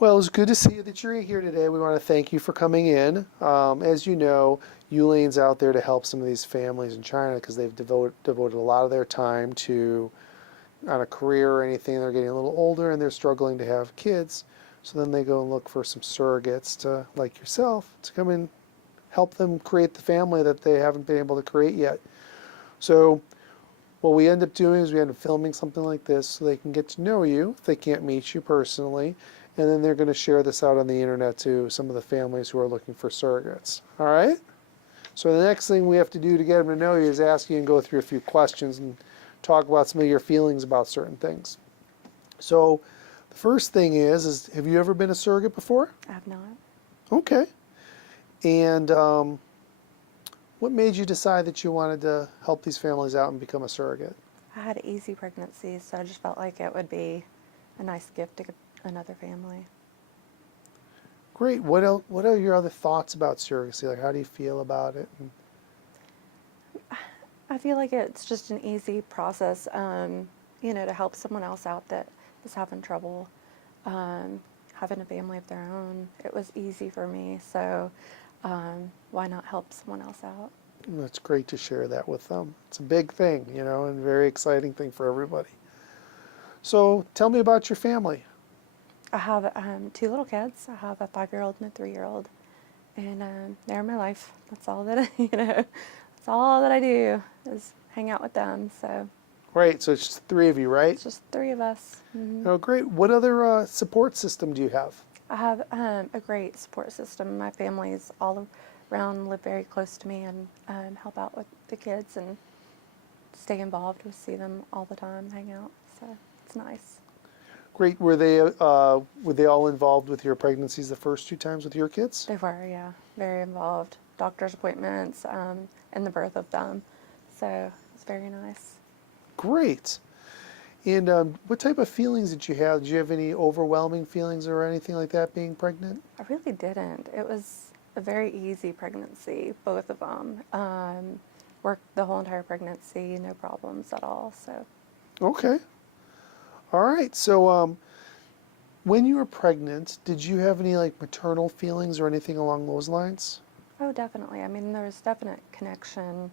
Well, it's good to see that you're here today. We want to thank you for coming in. As you know, Yuline's out there to help some of these families in China because they've devoted a lot of their time to on a career or anything. They're getting a little older and they're struggling to have kids. So then they go and look for some surrogates to, like yourself, to come and help them create the family that they haven't been able to create yet. So what we end up doing is we end up filming something like this so they can get to know you if they can't meet you personally. And then they're going to share this out on the internet to some of the families who are looking for surrogates. All right? So the next thing we have to do to get them to know you is ask you and go through a few questions and talk about some of your feelings about certain things. So the first thing is have you ever been a surrogate before? I have not. Okay. And what made you decide that you wanted to help these families out and become a surrogate? I had easy pregnancies, so I just felt like it would be a nice gift to another family. Great. What are your other thoughts about surrogacy? Like, how do you feel about it? I feel like it's just an easy process, to help someone else out that is having trouble having a family of their own. It was easy for me, so why not help someone else out? It's great to share that with them. It's a big thing, and a very exciting thing for everybody. So tell me about your family. I have two little kids. I have a 5-year-old and a 3-year-old, and they're my life. That's all that that's all that I do is hang out with them. So Great. So it's just three of you, right? it's just 3 of us. Mm-hmm. Oh, great. What other support system do you have? I have a great support system. My family's all around, live very close to me, and help out with the kids and stay involved. We see them all the time, hang out. So it's nice. Great. Were they all involved with your pregnancies the first 2 times with your kids? They were, yeah, very involved. Doctor's appointments, and the birth of them. So it's very nice. Great. And what type of feelings did you have? Did you have any overwhelming feelings or anything like that being pregnant? I really didn't. It was a very easy pregnancy, both of them. Worked the whole entire pregnancy, no problems at all. So Okay. All right. So when you were pregnant, did you have any like maternal feelings or anything along those lines? oh, definitely. I mean, there was definite connection,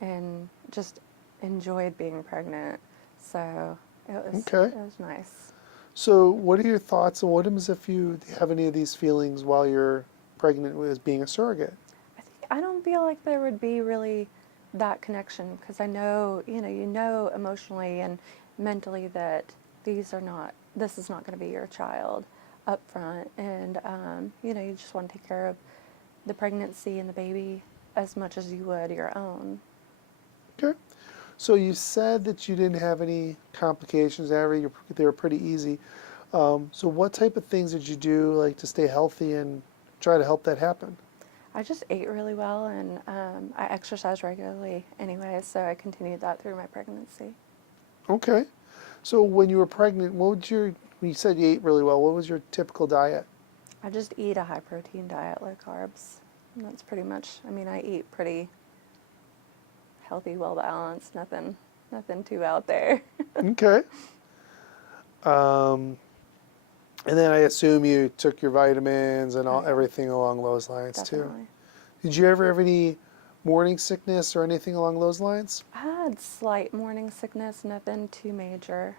and just enjoyed being pregnant. So Okay. it was nice. So what are your thoughts and what happens if you have any of these feelings while you're pregnant with being a surrogate? I don't feel like there would be really that connection because I know, emotionally and mentally that this is not going to be your child up front. And, you just want to take care of the pregnancy and the baby as much as you would your own. Okay. So you said that you didn't have any complications. They were pretty easy. So what type of things did you do like to stay healthy and try to help that happen? I just ate really well, and I exercise regularly anyway, so I continued that through my pregnancy. Okay. So when you were pregnant, you said you ate really well. What was your typical diet? I just eat a high protein diet, low carbs. And that's pretty much, I eat pretty healthy, well balanced, nothing too out there. Okay. Um, and then I assume you took your vitamins and Oh, yeah, everything along those lines too. definitely. Did you ever have any morning sickness or anything along those lines? I had slight morning sickness, nothing too major.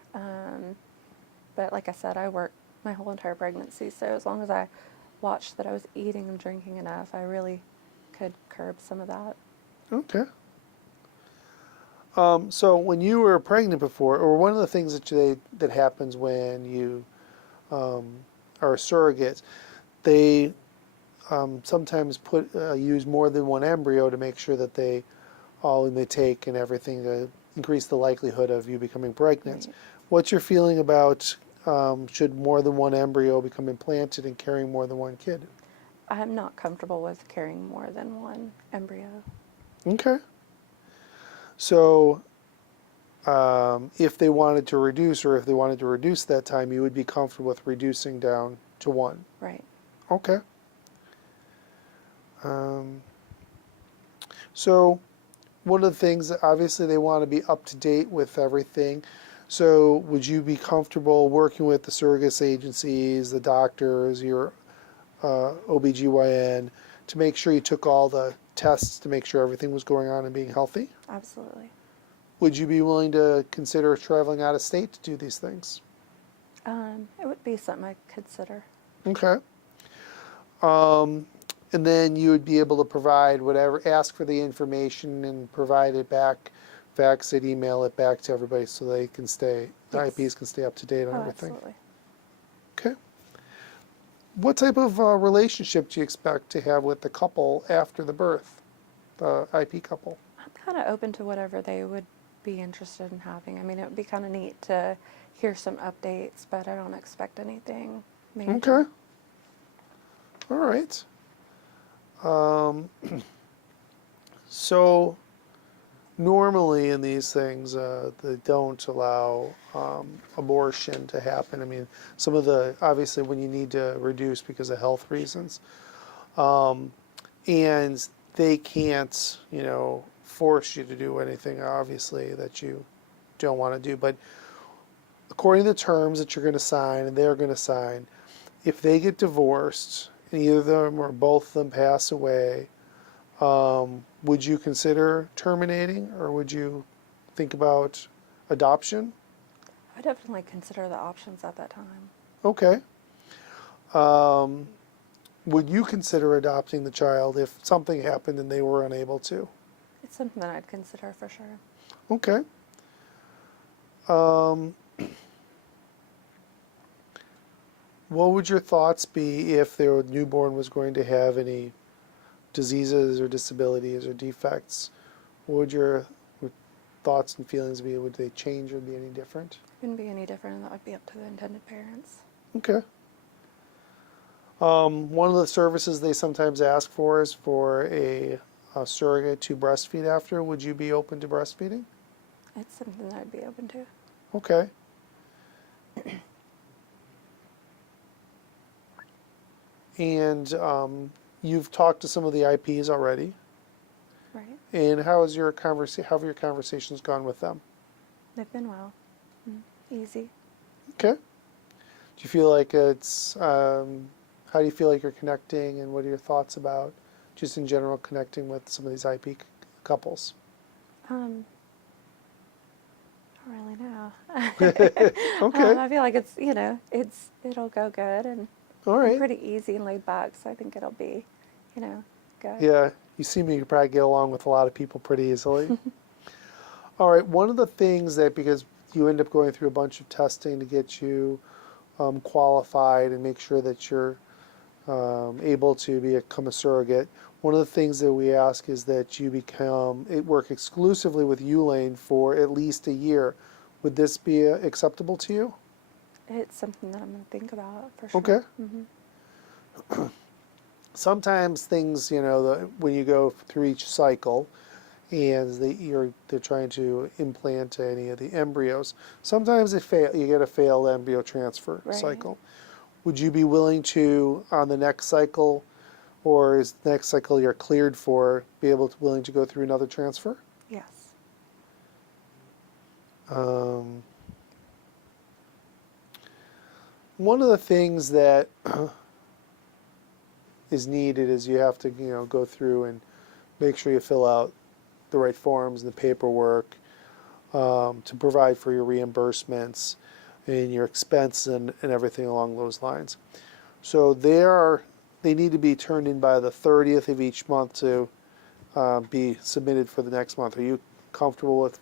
But like I said, I worked my whole entire pregnancy, so as long as I watched that I was eating and drinking enough, I really could curb some of that. Okay. So when you were pregnant before, or one of the things that happens when you are a surrogate, they sometimes use more than one embryo to make sure that they all in they take and everything to increase the likelihood of you becoming pregnant. Right. What's your feeling about should more than one embryo become implanted and carrying more than one kid? I'm not comfortable with carrying more than one embryo. Okay. So if they wanted to reduce, or if they wanted to reduce that time, you would be comfortable with reducing down to one. Right. Okay. Um, so one of the things, obviously, they want to be up to date with everything. So would you be comfortable working with the surrogacy agencies, the doctors, your OBGYN, to make sure you took all the tests to make sure everything was going on and being healthy? Absolutely. Would you be willing to consider traveling out of state to do these things? It would be something I'd consider. Okay. And then you would be able to provide whatever, ask for the information and provide it back, fax it, email it back to everybody so they can stay, the Yes. IPs can stay up to date on Oh, everything. absolutely. Okay. What type of relationship do you expect to have with the couple after the birth, the IP couple? I'm kind of open to whatever they would be interested in having. I mean, it would be kind of neat to hear some updates, but I don't expect anything major. Okay. All right. So normally in these things, they don't allow abortion to happen. I mean, some of the, obviously when you need to reduce because of health reasons. And they can't, force you to do anything, obviously, that you don't want to do. But according to the terms that you're going to sign and they're going to sign, if they get divorced and either of them or both of them pass away, would you consider terminating or would you think about adoption? I would definitely consider the options at that time. Okay. Would you consider adopting the child if something happened and they were unable to? It's something that I'd consider for sure. Okay. What would your thoughts be if their newborn was going to have any diseases or disabilities or defects? What would your thoughts and feelings be? Would they change or be any different? Wouldn't be any different, and that would be up to the intended parents. Okay. One of the services they sometimes ask for is for a surrogate to breastfeed after. Would you be open to breastfeeding? It's something that I'd be open to. Okay. And you've talked to some of the IPs already. Right. And how have your conversations gone with them? They've been well. Easy. Okay. Do you feel like it's, how do you feel like you're connecting and what are your thoughts about just in general connecting with some of these IP couples? I don't really know. Okay. I feel like it'll go good, and All I'm right. pretty easy and laid back, so I think it'll be, good. Yeah, you seem to probably get along with a lot of people pretty easily. All right, one of the things that, because you end up going through a bunch of testing to get you qualified and make sure that you're able to become a surrogate, one of the things that we ask is that you work exclusively with Ulane for at least a year. Would this be acceptable to you? It's something that I'm going to think about for sure. Okay. Mm-hmm. Sometimes things, when you go through each cycle and they're trying to implant any of the embryos, sometimes you get a failed embryo transfer Right. cycle. Would you be willing to, on the next cycle, or is the next cycle you're cleared for, willing to go through another transfer? Yes. One of the things that is needed is you have to, go through and make sure you fill out the right forms and the paperwork to provide for your reimbursements and your expense and everything along those lines. So they need to be turned in by the 30th of each month to be submitted for the next month. Are you comfortable with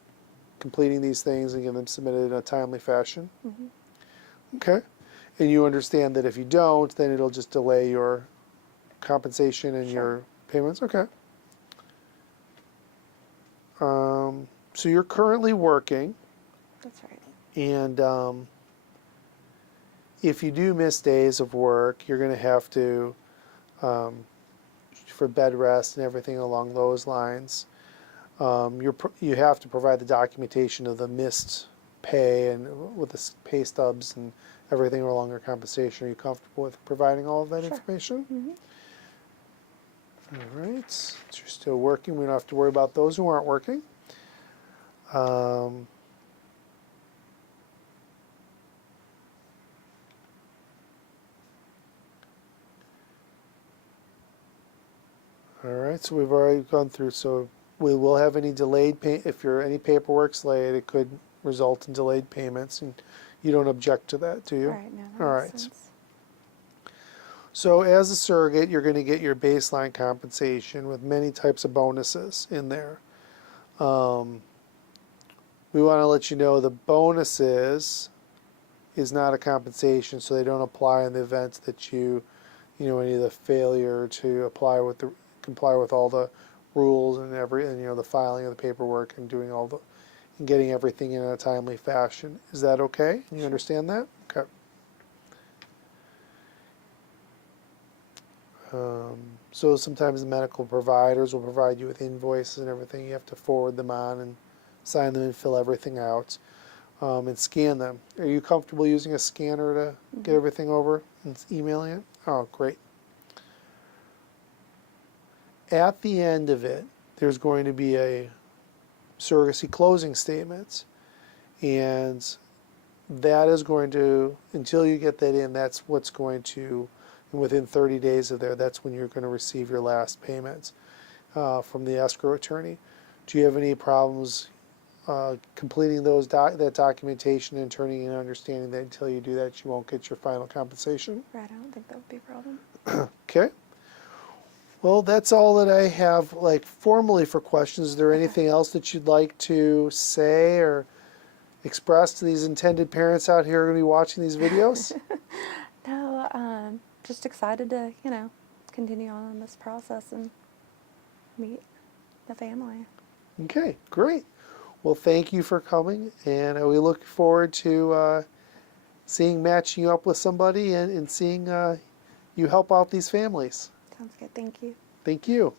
completing these things and getting them submitted in a timely fashion? Mm-hmm. Okay. And you understand that if you don't, then it'll just delay your compensation and Sure. your payments? Okay. So you're currently working, That's right. and if you do miss days of work, you're going to have to, for bed rest and everything along those lines, you have to provide the documentation of the missed pay and with the pay stubs and everything along your compensation. Are you comfortable with providing all of that Sure. information? Mm-hmm. All right. So you're still working. We don't have to worry about those who aren't working. All right, so we've already gone through, so we will have any delayed pay, if any paperwork's late, it could result in delayed payments, and you don't object to that, do you? Right, no, that All makes right. sense. So as a surrogate, you're gonna get your baseline compensation with many types of bonuses in there. We wanna let you know the bonuses is not a compensation, so they don't apply in the event that any of the failure to comply with all the rules and the filing of the paperwork and doing and getting everything in a timely fashion. Is that okay? You understand that? Okay. So sometimes the medical providers will provide you with invoices and everything. You have to forward them on and sign them and fill everything out, and scan them. Are you comfortable using a scanner to get everything over and emailing it? Oh, great. At the end of it, there's going to be a surrogacy closing statement, and that is going to, until you get that in, that's what's going to, and within 30 days of there, that's when you're going to receive your last payment from the escrow attorney. Do you have any problems completing that documentation and turning in understanding that until you do that, you won't get your final compensation? Right, I don't think that would be a problem. Okay. Well, that's all that I have, formally for questions. Is there anything else that you'd like to say or express to these intended parents out here who are going to be watching these videos? No, just excited to, continue on this process and meet the family. Okay, great. Well, thank you for coming, and we look forward to matching you up with somebody and seeing you help out these families. Sounds good. Thank you. Thank you.